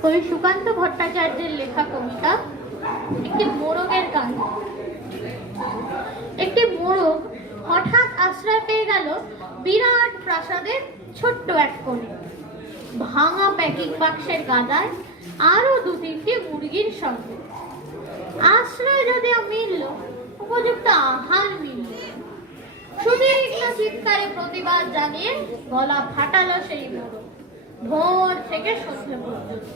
কবি সুকান্ত ভট্টাচার্যের লেখা কবিতা একটি মোরগের গান। একটি মোরগ হঠাৎ আশ্রয় পেয়ে গেল বিরাট প্রাসাদের ছোট্ট এক কোণে, ভাঙা প্যাকিং বাক্সের গাদায় আরো দু তিনটি মুরগির সঙ্গে। আশ্রয় যদিও মিলল, উপযুক্ত আহার মিলল। সুদীর্ঘ চিৎকারে প্রতিবাদ জানিয়ে গলা ফাটালো সেই মোরগ ভোর থেকে সন্ধ্যে পর্যন্ত।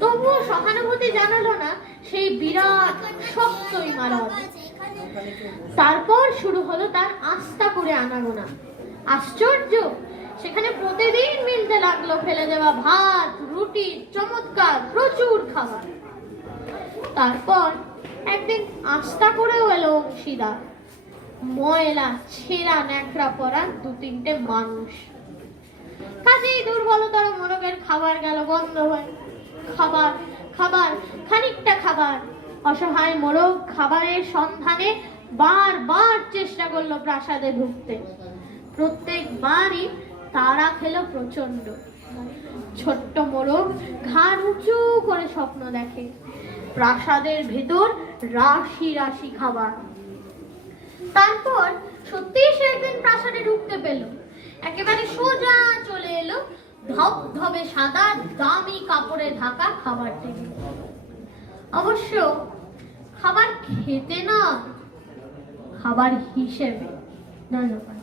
তবুও সহানুভূতি জানালো না সেই বিরাট শক্ত ইমারত। তারপর শুরু হলো তার আস্থা করে আনাগোনা। আশ্চর্য, সেখানে প্রতিদিন মিলতে লাগলো ফেলে যাওয়া ভাত, রুটি, চমৎকার প্রচুর খাবার। তারপর একদিন আস্থা করেও এলো অংশীদার, ময়লা ছেঁড়া ন্যাকড়া পরা দু তিনটে মানুষ। কাজেই দুর্বলতর মোরগের খাবার গেল বন্ধ হয়ে। খাবার খাবার খানিকটা খাবার। অসহায় মোরগ খাবারের সন্ধানে বারবার চেষ্টা করলো প্রাসাদে ঢুকতে। প্রত্যেকবারই তারা খেলো প্রচন্ড। ছোট্ট মোরগ ঘাড় উঁচু করে স্বপ্ন দেখে, প্রাসাদের ভেতর রাশি রাশি খাবার। তারপর সত্যি সে একদিন প্রাসাদে ঢুকতে পেল। একেবারে সোজা চলে এলো ধবধবে সাদা দামি কাপড়ে ঢাকা খাবার টেবিল। অবশ্য খাবার খেতে না, খাবার হিসেবে। ধন্যবাদ।